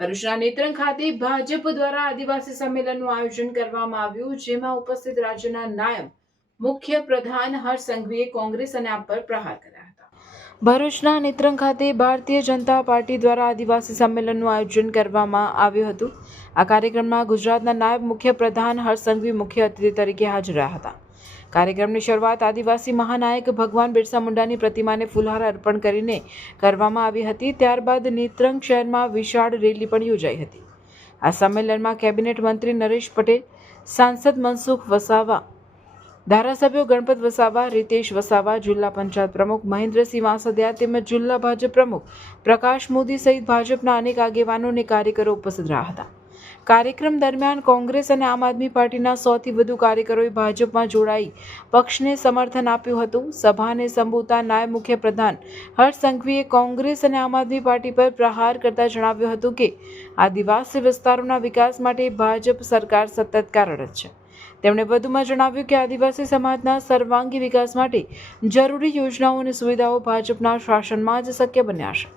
ભરૂચના નેત્રંગ ખાતે ભાજપ દ્વારા આદિવાસી સંમેલનનું આયોજન કરવામાં આવ્યું, જેમાં ઉપસ્થિત રાજ્યના નાયબ મુખ્ય પ્રધાન હર્ષ સંઘવીએ કોંગ્રેસ અને આપ પર પ્રહાર કર્યા હતા। ભરૂચના નેત્રંગ ખાતે ભારતીય જનતા પાર્ટી દ્વારા આદિવાસી સંમેલનનું આયોજન કરવામાં આવ્યું હતું। આ કાર્યક્રમમાં ગુજરાતના નાયબ મુખ્ય પ્રધાન હર્ષ સંઘવી મુખ્ય અતિથિ તરીકે હાજર રહ્યા હતા। કાર્યક્રમની શરૂઆત આદિવાસી મહાનાયક ભગવાન બિરસા મુંડાની પ્રતિમાને ફૂલહાર અર્પણ કરીને કરવામાં આવી હતી। ત્યારબાદ નેત્રંગ શહેરમાં વિશાળ રેલી પણ યોજાઈ હતી। આ સંમેલનમાં કેબિનેટ મંત્રી નરેશ પટેલ, સાંસદ મનસુખ વસાવા, ધારાસભ્યો ગણપત વસાવા, રીતેશ વસાવા, જિલ્લા પંચાયત પ્રમુખ મહેન્દ્રસિંહ વાસદિયા તેમજ જિલ્લા ભાજપ પ્રમુખ પ્રકાશ મોદી સહિત ભાજપના અનેક આગેવાનો અને કાર્યકરો ઉપસ્થિત રહ્યા હતા। કાર્યક્રમ દરમિયાન કોંગ્રેસ અને આમ આદમી પાર્ટીના 100થી વધુ કાર્યકરોએ ભાજપમાં જોડાઈ પક્ષને સમર્થન આપ્યું હતું। સભાને સંબોધતા નાયબ મુખ્ય પ્રધાન હર્ષ સંઘવીએ કોંગ્રેસ અને આમ આદમી પાર્ટી પર પ્રહાર કરતા જણાવ્યું હતું કે આદિવાસી વિસ્તારોના વિકાસ માટે ભાજપ સરકાર સતત કાર્યરત છે। તેમણે વધુમાં જણાવ્યું કે આદિવાસી સમાજના સર્વાંગી વિકાસ માટે જરૂરી યોજનાઓ અને સુવિધાઓ ભાજપના શાસનમાં જ શક્ય બન્યા છે।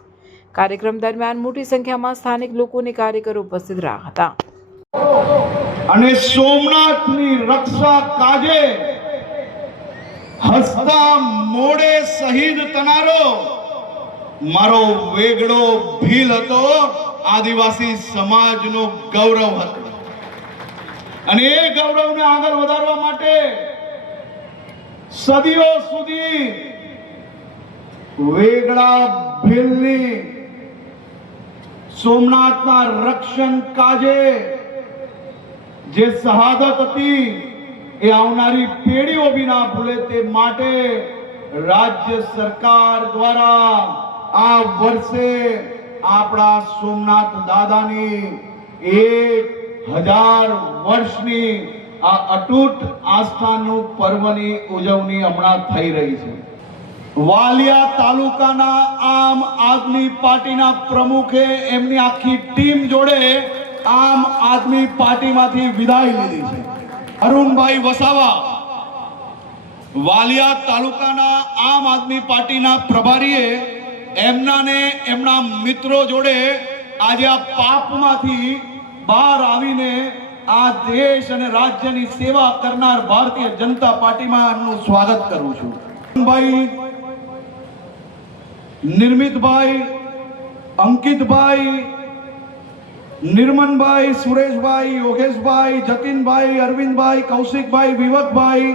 કાર્યક્રમ દરમિયાન મોટી સંખ્યામાં સ્થાનિક લોકો અને કાર્યકરો ઉપસ્થિત રહ્યા હતા। અને સોમનાથની રક્ષા કાજે હસતા મોડે શહીદ તનારો મારો વેગડો ભીલ હતો, આદિવાસી સમાજનો ગૌરવ હતો। અને એ ગૌરવને આગળ વધારવા માટે સદીઓ સુધી વેગડા ભીલની સોમનાથના રક્ષણ કાજે જે શહાદત હતી એ આવનારી પેઢીઓ બી ના ભૂલે તે માટે રાજ્ય સરકાર દ્વારા આ વર્ષે આપણા સોમનાથ દાદાની 1000 વર્ષની આ અતૂટ આસ્થાનું પર્વની ઉજવણી હમણાં થઈ રહી છે। વાલિયા તાલુકાના આમ આદમી પાર્ટીના પ્રમુખે એમની આખી ટીમ જોડે આમ આદમી પાર્ટીમાંથી વિદાય લીધી છે। અરુણભાઈ વસાવા વાલિયા તાલુકાના આમ આદમી પાર્ટીના પ્રભારીએ એમના મિત્રો જોડે આજે આ પાપમાંથી બહાર આવીને આ દેશ અને રાજ્યની સેવા કરનાર ભારતીય જનતા પાર્ટીમાં એમનું સ્વાગત કરું છું। ભાઈ નિર્મિતભાઈ, અંકિતભાઈ, નિર્મનભાઈ, સુરેશભાઈ, યોગેશભાઈ, જતીનભાઈ, અરવિંદભાઈ, કૌશિકભાઈ, વિવેકભાઈ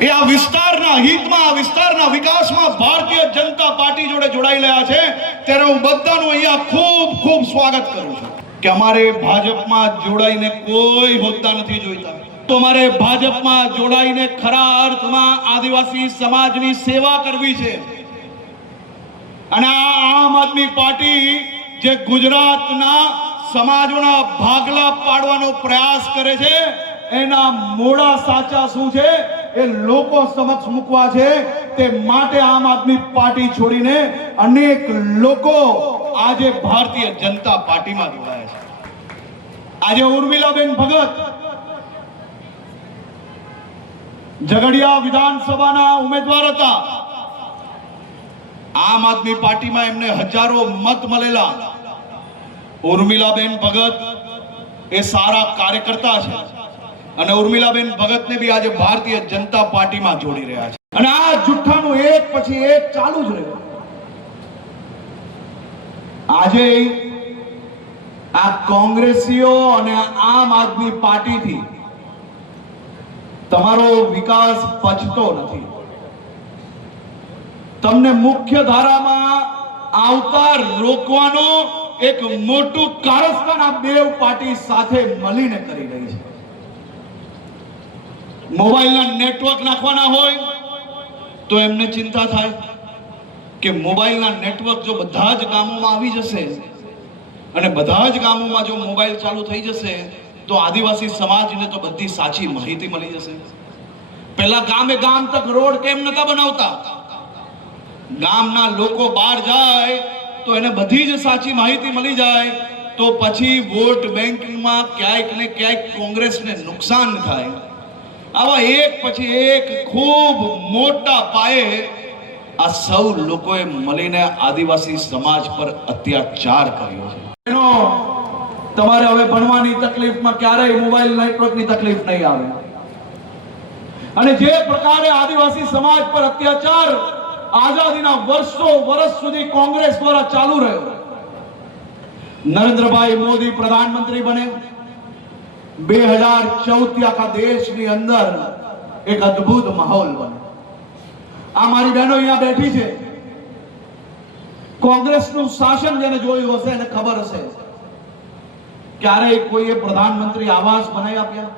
એ આ વિસ્તારના હિતમાં, આ વિસ્તારના વિકાસમાં ભારતીય જનતા પાર્ટી જોડે જોડાયેલા છે। ત્યારે હું બધાનું અહીંયા ખૂબ ખૂબ સ્વાગત કરું છું કે અમારે ભાજપમાં જોડાઈને કોઈ હોદ્દા નથી જોઈતા, તો અમારે ભાજપમાં જોડાઈને ખરા અર્થમાં આદિવાસી સમાજની સેવા કરવી છે। અને આમ આદમી પાર્ટી જે ગુજરાતના સમાજોના ભાગલા પાડવાનો પ્રયાસ કરે છે, એના મોડા સાચા શું છે એ લોકો સમક્ષ મૂકવા છે। તે માટે આમ આદમી પાર્ટી છોડીને અનેક લોકો આજે ભારતીય જનતા પાર્ટીમાં જોડાયા છે। આજે ઉર્મિલાબેન ભગત ઝઘડિયા વિધાનસભાના ઉમેદવાર હતા। આમ આદમી પાર્ટીમાં એમને હજારો મત મળેલા। ઉર્મિલાબેન ભગત એ સારા કાર્યકર્તા છે અને ઉર્મિલાબેન ભગતને બી આજે ભારતીય જનતા પાર્ટીમાં જોડી રહ્યા છે। અને આ જુઠ્ઠાનું એક પછી એક ચાલુ જ રહ્યું। આજે આ કોંગ્રેસીઓ અને આમ આદમી પાર્ટીથી તમારો વિકાસ પચતો નથી। તમને મુખ્ય ધારામાં આવતા રોકવાનો એક મોટું કારસ્તાન આ બે પાર્ટી સાથે મળીને કરી રહી છે। મોબાઈલના નેટવર્ક નાખવાના હોય તો એમને ચિંતા થાય કે મોબાઈલના નેટવર્ક જો બધા જ ગામોમાં આવી જશે અને બધા જ ગામોમાં જો મોબાઈલ ચાલુ થઈ જશે તો આદિવાસી સમાજને તો બધી સાચી માહિતી મળી જશે। પહેલા ગામે ગામ તક રોડ કેમ નતા બનાવતા? ગામના લોકો બહાર જાય તો એને બધી જ સાચી માહિતી મળી જાય તો પછી વોટ બેંકમાં ક્યાંક ને ક્યાંક કોંગ્રેસને નુકસાન થાય। આવા એક પછી એક ખૂબ મોટા પાયે આ સૌ લોકોએ મળીને આદિવાસી સમાજ પર અત્યાચાર કર્યો છે। તમારે હવે ભણવાની તકલીફમાં ક્યારેય મોબાઈલ નેટવર્કની તકલીફ નહીં આવે. અને જે પ્રકારે આદિવાસી સમાજ પર અત્યાચાર આઝાદીના વર્ષ સુધી કોંગ્રેસ દ્વારા ચાલુ રહ્યો, નરેન્દ્રભાઈ મોદી પ્રધાનમંત્રી બને 2014 થી આખા દેશની અંદર એક અદ્ભુત માહોલ બને. આ મારી બહેનો અહીંયા બેઠી છે, કોંગ્રેસનું શાસન જેને જોયું હશે એને ખબર હશે ક્યારેય કોઈએ પ્રધાનમંત્રી આવાસ બનાવી આપ્યા,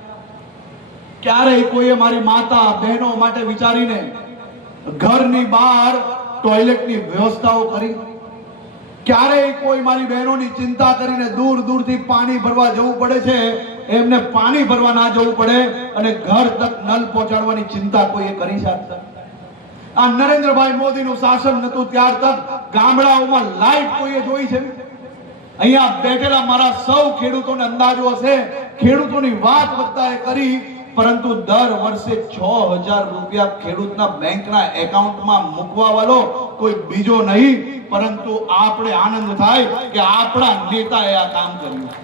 ક્યારેય કોઈએ મારી માતા બહેનો માટે વિચારીને ઘરની બહાર ટોયલેટની વ્યવસ્થાઓ કરી, ક્યારેય કોઈ મારી બહેનોની ચિંતા કરીને દૂર દૂરથી પાણી ભરવા જવું પડે છે એમને પાણી ભરવા ના જવું પડે અને ઘર તક નલ પહોંચાડવાની ચિંતા કોઈએ કરી છે? આ નરેન્દ્રભાઈ મોદીનું શાસન નતું ત્યાર તક ગામડાઓમાં લાઈટ કોઈએ જોઈ છે? અહીંયા બેઠેલા મારા સૌ ખેડૂતોને અંદાજો હશે, ખેડૂતોની વાત બધાએ કરી, પરંતુ દર વર્ષે 6000 રૂપિયા ખેડૂતના બેંકના એકાઉન્ટમાં મૂકવા વાળો કોઈ બીજો નહીં, પરંતુ આપણે આનંદ થાય કે આપણા નેતાએ આ કામ કર્યું.